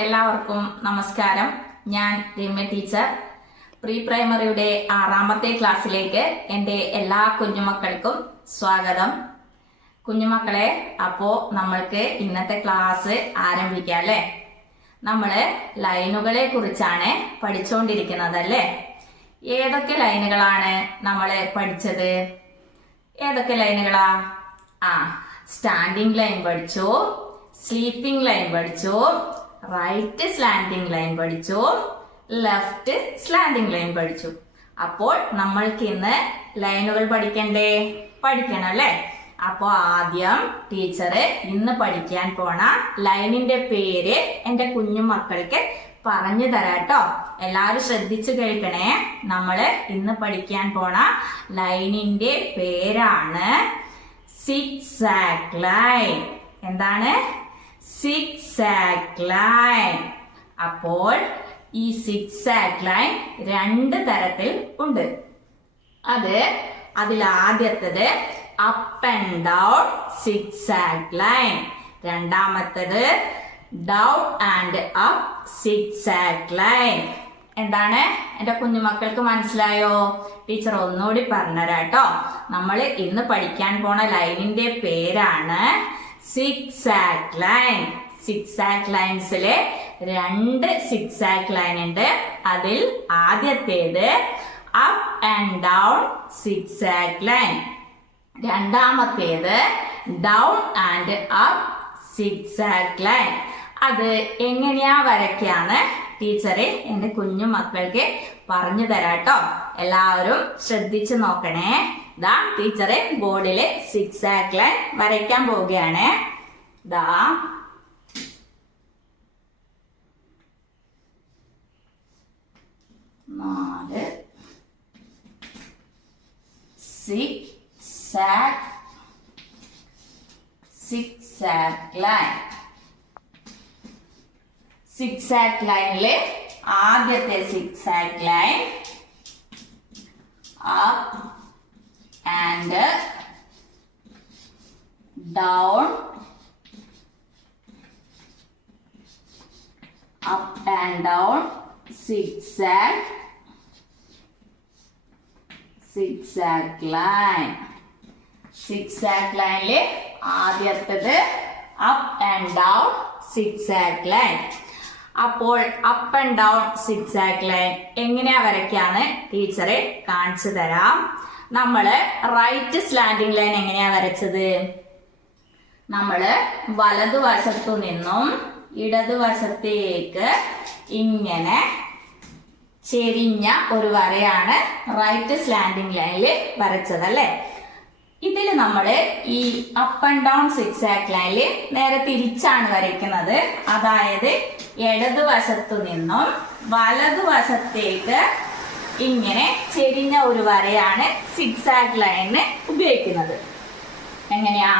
എല്ലാവർക്കും നമസ്കാരം. ഞാൻ രമ്യ ടീച്ചർ. പ്രീ പ്രൈമറിയുടെ 6ാമത്തെ ക്ലാസ്സിലേക്ക് എൻ്റെ എല്ലാ കുഞ്ഞുമക്കൾക്കും സ്വാഗതം. കുഞ്ഞുമക്കളെ, അപ്പോ നമ്മൾക്ക് ഇന്നത്തെ ക്ലാസ് ആരംഭിക്കാം അല്ലേ? നമ്മള് ലൈനുകളെ കുറിച്ചാണ് പഠിച്ചുകൊണ്ടിരിക്കുന്നത് അല്ലേ? ഏതൊക്കെ ലൈനുകളാണ് നമ്മള് പഠിച്ചത്? ഏതൊക്കെ ലൈനുകളാ? സ്റ്റാൻഡിംഗ് ലൈൻ പഠിച്ചു, സ്ലീപ്പിംഗ് ലൈൻ പഠിച്ചു, റൈറ്റ് സ്ലാൻഡിംഗ് ലൈൻ പഠിച്ചു, ലെഫ്റ്റ് സ്ലാൻഡിംഗ് ലൈൻ പഠിച്ചു. അപ്പോൾ നമ്മൾക്ക് ഇന്ന് ലൈനുകൾ പഠിക്കണം അല്ലേ? അപ്പോ ആദ്യം ടീച്ചറ് ഇന്ന് പഠിക്കാൻ പോണ ലൈനിന്റെ പേര് എന്റെ കുഞ്ഞു മക്കൾക്ക് പറഞ്ഞു തരാട്ടോ. എല്ലാവരും ശ്രദ്ധിച്ചു കേൾക്കണേ. നമ്മള് ഇന്ന് പഠിക്കാൻ പോണ ലൈനിന്റെ പേരാണ് സിഗ്സാഗ് ലൈൻ. എന്താണ്? Zigzag line. അപ്പോൾ ഈ സിഗ്സാഗ് ലൈൻ 2 തരത്തിൽ ഉണ്ട്. അതിൽ ആദ്യത്തേത് up and down zigzag line, രണ്ടാമത്തേത് down and up zigzag line. എന്താണ് എന്റെ കുഞ്ഞുമക്കൾക്ക് മനസ്സിലായോ? ടീച്ചർ ഒന്നുകൂടി പറഞ്ഞുതരാട്ടോ. നമ്മൾ ഇന്ന് പഠിക്കാൻ പോണ ലൈനിന്റെ പേരാണ് സിഗ്സാഗ് ലൈൻ. സിഗ്സാഗ് ലൈൻസില് 2 സിഗ്സാഗ് ലൈൻ ഉണ്ട്. അതിൽ ആദ്യത്തേത് up and down zigzag line, രണ്ടാമത്തേത് down and up zigzag line. അത് എങ്ങനെയാ വരയ്ക്കാന്ന് ടീച്ചറെ എന്റെ കുഞ്ഞു മക്കൾക്ക് പറഞ്ഞു തരാട്ടോ. എല്ലാവരും ശ്രദ്ധിച്ചു നോക്കണേ. ദാ ടീച്ചറെ ബോർഡില് സിഗ്സാഗ് ലൈൻ വരയ്ക്കാൻ പോവുകയാണ്. ദാ സിഗ്സാഗ് ലൈൻ. സിഗ്സാഗ് ലൈനില് ആദ്യത്തെ zigzag line up and down, up and down zigzag line. Zigzag ലൈനില് ആദ്യത്തേത് up and down zigzag line. അപ്പോൾ up and down zigzag line എങ്ങനെയാ വരയ്ക്കാന്ന് ടീച്ചറെ കാണിച്ചു തരാം. നമ്മള് റൈറ്റ് സ്ലാൻഡിംഗ് ലൈൻ എങ്ങനെയാ വരച്ചത്? നമ്മള് വലതുവശത്തു നിന്നും ഇടതുവശത്തേക്ക് ഇങ്ങനെ ചെരിഞ്ഞ ഒരു വരയാണ് റൈറ്റ് സ്ലാൻഡിംഗ് ലൈനിൽ വരച്ചത് അല്ലെ? ഇതിൽ നമ്മള് ഈ അപ്പ് ആൻഡ് ഡൗൺ സിഗ്സാഗ് ലൈനിൽ നേരെ തിരിച്ചാണ് വരയ്ക്കുന്നത്. അതായത് ഇടതുവശത്തു നിന്നും വലതുവശത്തേക്ക് ഇങ്ങനെ ചെരിഞ്ഞ ഒരു വരയാണ് സിഗ്സാഗ് ലൈനിന് ഉപയോഗിക്കുന്നത്. എങ്ങനെയാ?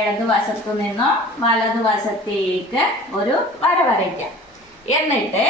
ഇടതുവശത്തു നിന്നും വലതുവശത്തേക്ക് ഒരു വര വരയ്ക്കാം. എന്നിട്ട്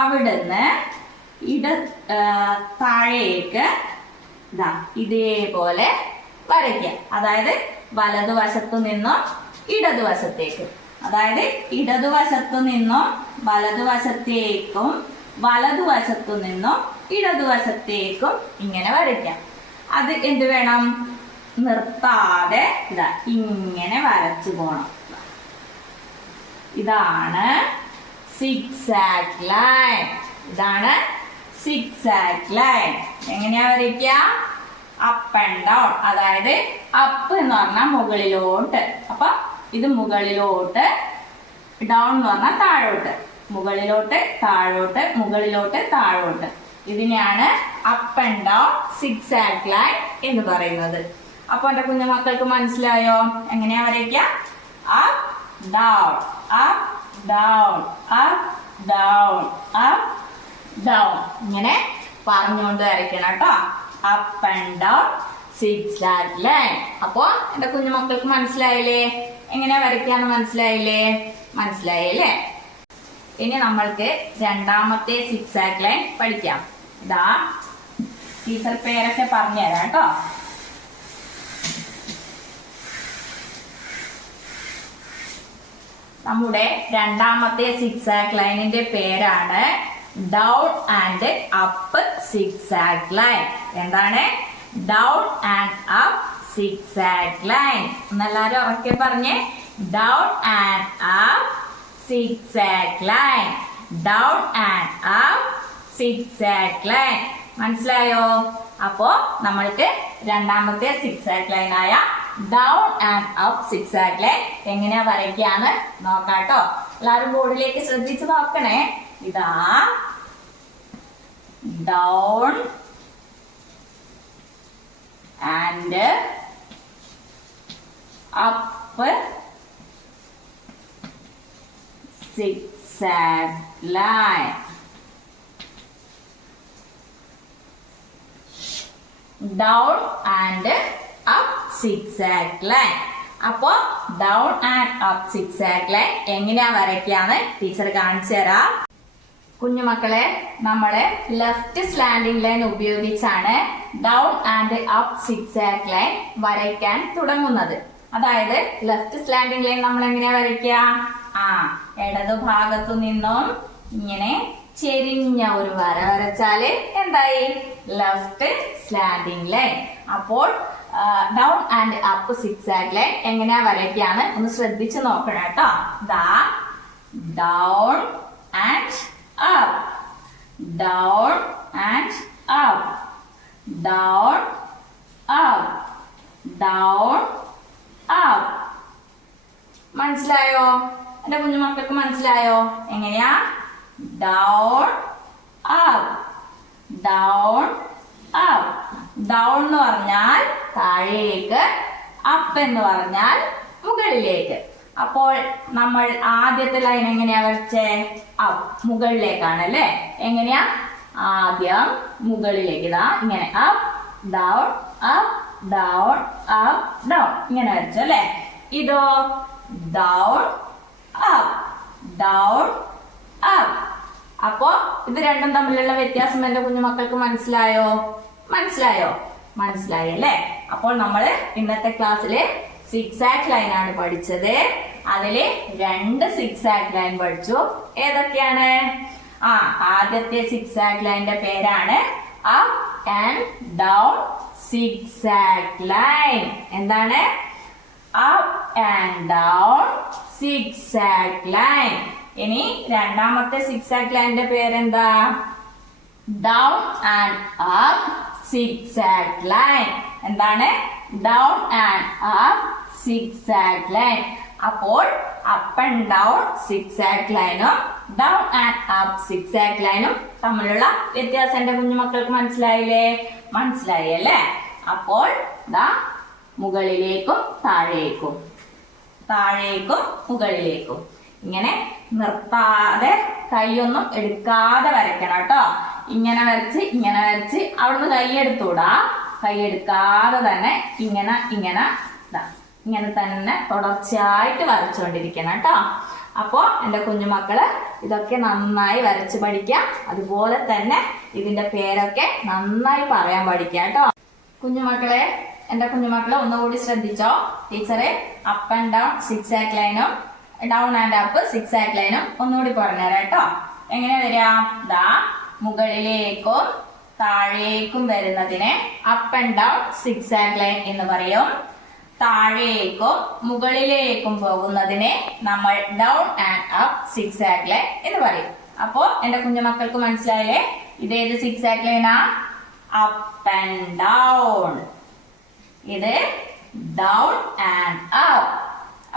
അവിടുന്ന് താഴേക്ക് ഇതേപോലെ വരയ്ക്കാം. അതായത് വലതുവശത്തു നിന്നും ഇടതുവശത്തേക്ക്, അതായത് ഇടതുവശത്തു നിന്നും വലതുവശത്തേക്കും വലതുവശത്തു നിന്നും ഇടതുവശത്തേക്കും ഇങ്ങനെ വരയ്ക്കാം. അത് എന്ത് വേണം? നിർത്താതെ ഇങ്ങനെ വരച്ചു പോണം. ഇതാണ് സിഗ്സാഗ് ലൈൻ. ഇതാണ് സിഗ്സാഗ് ലൈൻ. എങ്ങനെയാ വരയ്ക്കുക? Up and down. അതായത് അപ്പ് എന്ന് പറഞ്ഞാൽ മുകളിലോട്ട്, അപ്പൊ ഇത് മുകളിലോട്ട്, ഡൗൺ എന്ന് പറഞ്ഞാൽ താഴോട്ട്, മുകളിലോട്ട് താഴോട്ട്, മുകളിലോട്ട് താഴോട്ട്. ഇതിനെയാണ് up and down zigzag line എന്ന് പറയുന്നത്. അപ്പൊ എന്റെ കുഞ്ഞുമക്കൾക്ക് മനസ്സിലായോ എങ്ങനെയാ വരയ്ക്കുക? Up down, up down, up down, up down. ഇങ്ങനെ പറഞ്ഞുകൊണ്ട് വരയ്ക്കണം കേട്ടോ. Up and down zigzag line. അപ്പോ എന്റെ കുഞ്ഞുമക്കൾക്ക് മനസ്സിലായില്ലേ? എങ്ങനെയാ വരയ്ക്കാന്ന് മനസ്സിലായില്ലേ? മനസ്സിലായല്ലേ? ഇനി നമ്മൾക്ക് രണ്ടാമത്തെ സിഗ്സാഗ് ലൈൻ പഠിക്കാം. ഇതാ ടീച്ചർ പേരൊക്കെ പറഞ്ഞു തരാം കേട്ടോ. നമ്മുടെ രണ്ടാമത്തെ സിക്സാക് ലൈനിന്റെ പേരാണ് down and up zigzag line. എന്താണ്? Down and up zigzag line. എന്നെല്ലാരും ഉറക്കെ പറഞ്ഞേ, down and up zigzag line, down and up zigzag line. മനസ്സിലായോ? അപ്പോ നമ്മൾക്ക് രണ്ടാമത്തെ സിക്സാക് ലൈൻ ആയ down and up zigzag line എങ്ങനെയാ വരയ്ക്കാന്ന് നോക്കാട്ടോ. എല്ലാവരും ബോർഡിലേക്ക് ശ്രദ്ധിച്ച് നോക്കണേ. ഇതാ down and up zigzag line. Down and up zigzag line. അപ്പോ down and up zigzag line എങ്ങനെയാ വരയ്ക്കാന്ന് ടീച്ചർ കാണിച്ചു തരാം. കുഞ്ഞുമക്കളെ, നമ്മള് ലെഫ്റ്റ് സ്ലാൻഡിംഗ് ലൈൻ ഉപയോഗിച്ചാണ് down and up zigzag line വരയ്ക്കാൻ തുടങ്ങുന്നത്. അതായത് ലെഫ്റ്റ് സ്ലാൻഡിംഗ് ലൈൻ നമ്മൾ എങ്ങനെയാ വരയ്ക്കുക? ഇടതു ഭാഗത്തു നിന്നും ഇങ്ങനെ ചെരിഞ്ഞ ഒരു വര വരച്ചാല് എന്തായി? Left slanting line. അപ്പോൾ down and up zigzag line എങ്ങനെയാ വരയ്ക്കാന്ന് ഒന്ന് ശ്രദ്ധിച്ച് നോക്കണം കേട്ടോ. Down and up, down and up, down, up, down, up. മനസ്സിലായോ? എന്റെ കുഞ്ഞുമക്കൾക്ക് മനസ്സിലായോ? എങ്ങനെയാ? Down up, down up. Down എന്ന് പറഞ്ഞാൽ താഴേക്ക്, അപ്പ് എന്ന് പറഞ്ഞാൽ മുകളിലേക്ക്. അപ്പോൾ നമ്മൾ ആദ്യത്തെ ലൈൻ എങ്ങനെയാ വരച്ചേ? അപ്പ്, മുകളിലേക്കാണ് അല്ലേ? എങ്ങനെയാ? ആദ്യം മുകളിലേക്ക്, ഇതാ ഇങ്ങനെ up down up down up down ഇങ്ങനെ വരച്ചു അല്ലേ? ഇതോ ഡൗൺ അപ്പ് ഡൗൺ അപ്പ്. അപ്പോ ഇത് രണ്ടും തമ്മിലുള്ള വ്യത്യാസം എന്റെ കുഞ്ഞുമക്കൾക്ക് മനസ്സിലായോ? മനസ്സിലായി അല്ലേ? അപ്പോൾ നമ്മള് ഇന്നത്തെ ക്ലാസ്സില് സിക്സാക് ലൈൻ ആണ് പഠിച്ചത്. അതില് 2 സിക്സാക് ലൈൻ പഠിച്ചു. ഏതൊക്കെയാണ്? ആദ്യത്തെ സിക്സാക് ലൈനിന്റെ പേരാണ് up and down zigzag line. എന്താണ്? Up and down zigzag line. ഇനി രണ്ടാമത്തെ സിക്സാക് ലൈനിന്റെ പേരെന്താ? Down and up zigzag line. എന്താണ്? Down and up zigzag line. അപ്പോൾ അപ്പ് ആൻഡ് ഡൗൺ സിക്സാക് ലൈനും ഡൗൺ ആൻഡ് അപ്പ് സിക്സാക് ലൈനും തമ്മിലുള്ള വ്യത്യാസം എന്റെ കുഞ്ഞുമക്കൾക്ക് മനസ്സിലായില്ലേ? മനസ്സിലായി അല്ലേ? അപ്പോൾ മുകളിലേക്കും താഴേക്കും, താഴേക്കും മുകളിലേക്കും ഇങ്ങനെ നിർത്താതെ, കൈയൊന്നും എടുക്കാതെ വരയ്ക്കണം കേട്ടോ. ഇങ്ങനെ വരച്ച് അവിടുന്ന് കൈ എടുത്തൂടാ. കൈ എടുക്കാതെ തന്നെ ഇങ്ങനെ തന്നെ തുടർച്ചയായിട്ട് വരച്ചുകൊണ്ടിരിക്കണം കേട്ടോ. അപ്പോ എന്റെ കുഞ്ഞുമക്കള് ഇതൊക്കെ നന്നായി വരച്ച് പഠിക്കാം. അതുപോലെ തന്നെ ഇതിന്റെ പേരൊക്കെ നന്നായി പറയാൻ പഠിക്കാം കേട്ടോ. എന്റെ കുഞ്ഞുമക്കളെ ഒന്നുകൂടി ശ്രദ്ധിച്ചോ. ടീച്ചറെ അപ്പ് ആൻഡ് ഡൗൺ സിക്സാക് ലൈനും ഡൗൺ ആൻഡ് അപ്പ് സിക്സാക് ലൈനും ഒന്നുകൂടി പറഞ്ഞുതരാം കേട്ടോ. എങ്ങനെ വരിക? മുകളിലേക്കും താഴേക്കും വരുന്നതിനെ up and down zigzag line എന്ന് പറയും. താഴേക്കും മുകളിലേക്കും പോകുന്നതിനെ നമ്മൾ down and up zigzag line എന്ന് പറയും. അപ്പോ എന്റെ കുഞ്ഞുമക്കൾക്ക് മനസ്സിലായില്ലേ? ഇതേത് സിക്സാക് ലൈനാ? Up and down. ഇത് ഡൗൺ ആൻഡ് അപ്പ്.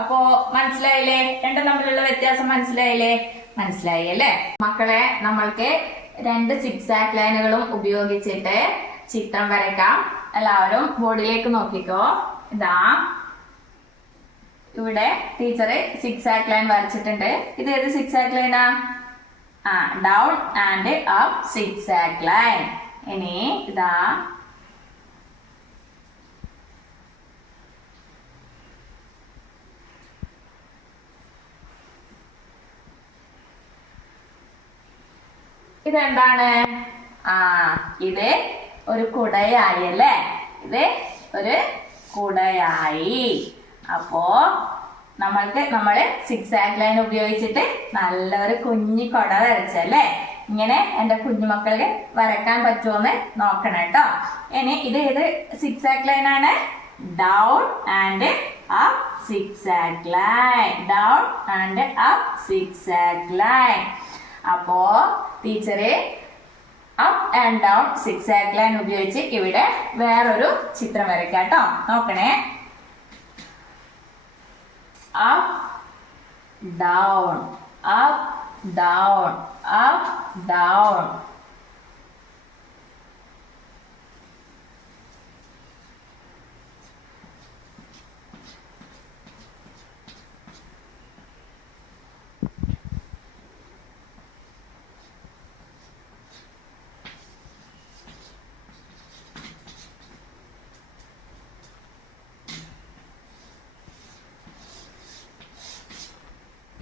അപ്പോ മനസ്സിലായില്ലേ? രണ്ടും തമ്മിലുള്ള വ്യത്യാസം മനസ്സിലായില്ലേ? മനസ്സിലായി അല്ലേ? മക്കളെ, നമ്മൾക്ക് 2 സിക്സാക് ലൈനുകളും ഉപയോഗിച്ചിട്ട് ചിത്രം വരയ്ക്കാം. എല്ലാവരും ബോർഡിലേക്ക് നോക്കിക്കോ. ഇവിടെ ടീച്ചർ സിക്സാക് ലൈൻ വരച്ചിട്ടുണ്ട്. ഇത് ഏത് സിക്സാക് ലൈനാ? Down and up zigzag line. ഇനി ഇതെന്താണ്? ഇത് ഒരു കുടയായി അല്ലേ? ഇത് ഒരു കുടയായി. അപ്പോ നമ്മള് സിക്സാക് ലൈൻ ഉപയോഗിച്ചിട്ട് നല്ലൊരു കുഞ്ഞി കൊട വരച്ചല്ലേ. ഇങ്ങനെ എന്റെ കുഞ്ഞുമക്കൾക്ക് വരക്കാൻ പറ്റുമോന്ന് നോക്കണം കേട്ടോ. ഇനി ഇത് ഏത് സിക്സാക് ലൈൻ ആണ്? Down and up zigzag line, down and up zigzag line. അപ്പോ ടീച്ചറെ up and down zigzag line ഉപയോഗിച്ച് ഇവിടെ വേറൊരു ചിത്രം വരയ്ക്കാം കേട്ടോ. നോക്കണേ. up down, up down, up down.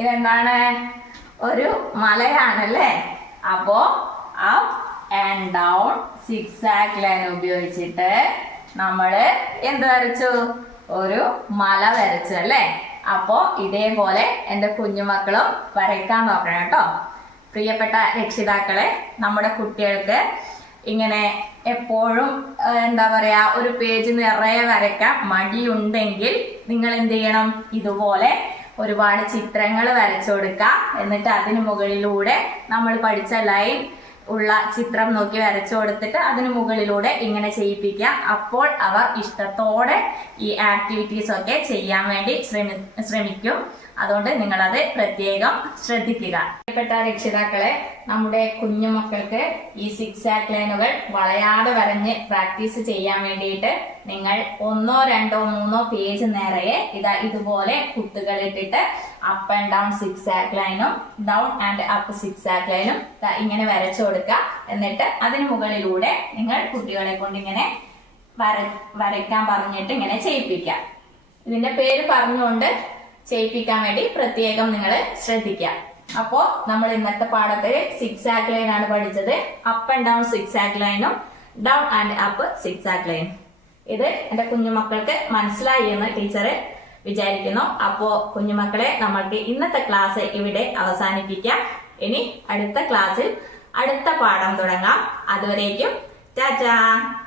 ഇതെന്താണ്? ഒരു മലയാണല്ലേ. അപ്പോ up and down zigzag line ഉപയോഗിച്ചിട്ട് നമ്മള് എന്ത് വരച്ചു? ഒരു മല വരച്ചു അല്ലേ. അപ്പോ ഇതേപോലെ എന്റെ കുഞ്ഞുമക്കളും വരയ്ക്കാൻ നോക്കണം കേട്ടോ. പ്രിയപ്പെട്ട രക്ഷിതാക്കളെ, നമ്മുടെ കുട്ടികൾക്ക് ഇങ്ങനെ എപ്പോഴും എന്താ പറയാ ഒരു പേജ് നിറയെ വരയ്ക്കാൻ മടിയുണ്ടെങ്കിൽ നിങ്ങൾ എന്ത് ചെയ്യണം? ഇതുപോലെ ഒരുപാട് ചിത്രങ്ങൾ വരച്ചു കൊടുക്കുക. എന്നിട്ട് അതിന് മുകളിലൂടെ നമ്മൾ പഠിച്ച ലൈൻ ഉള്ള ചിത്രം നോക്കി വരച്ചു കൊടുത്തിട്ട് അതിന് മുകളിലൂടെ ഇങ്ങനെ ചെയ്യിപ്പിക്കുക. അപ്പോൾ അവർ ഇഷ്ടത്തോടെ ഈ ആക്ടിവിറ്റീസ് ഒക്കെ ചെയ്യാൻ വേണ്ടി ശ്രമിക്കും. അതുകൊണ്ട് നിങ്ങളത് പ്രത്യേകം ശ്രദ്ധിക്കുക. പ്രിയപ്പെട്ട രക്ഷിതാക്കളെ, നമ്മുടെ കുഞ്ഞുമക്കൾക്ക് ഈ സിക്സാക് ലൈനുകൾ വളയാതെ വരഞ്ഞ് പ്രാക്ടീസ് ചെയ്യാൻ വേണ്ടിയിട്ട് നിങ്ങൾ 1, 2, 3 പേജ് നിറയെ ഇതുപോലെ കുത്തുകളിട്ടിട്ട് അപ്പ് ആൻഡ് ഡൗൺ സിക്സാക് ലൈനും ഡൗൺ ആൻഡ് അപ്പ് സിക്സാക് ലൈനും ഇങ്ങനെ വരച്ചു കൊടുക്കുക. എന്നിട്ട് അതിന് മുകളിലൂടെ നിങ്ങൾ കുട്ടികളെ കൊണ്ട് ഇങ്ങനെ വരയ്ക്കാൻ പറഞ്ഞിട്ട് ഇങ്ങനെ ചെയ്യിപ്പിക്കുക. ഇതിന്റെ പേര് പറഞ്ഞുകൊണ്ട് ചെയ്യിപ്പിക്കാൻ വേണ്ടി പ്രത്യേകം നിങ്ങൾ ശ്രദ്ധിക്കുക. അപ്പോ നമ്മൾ ഇന്നത്തെ പാഠത്തിൽ സിക്സാക് ലൈൻ ആണ് പഠിച്ചത്. അപ്പ് ആൻഡ് ഡൗൺ സിക്സാക് ലൈനും ഡൗൺ ആൻഡ് അപ്പ് സിക്സാക് ലൈനും. ഇത് എന്റെ കുഞ്ഞുമക്കൾക്ക് മനസ്സിലായി എന്ന് ടീച്ചർ വിചാരിക്കുന്നു. അപ്പോ കുഞ്ഞുമക്കളെ, നമ്മൾക്ക് ഇന്നത്തെ ക്ലാസ് ഇവിടെ അവസാനിപ്പിക്കാം. ഇനി അടുത്ത ക്ലാസ്സിൽ അടുത്ത പാഠം തുടങ്ങാം. അതുവരേക്കും ടാറ്റാ.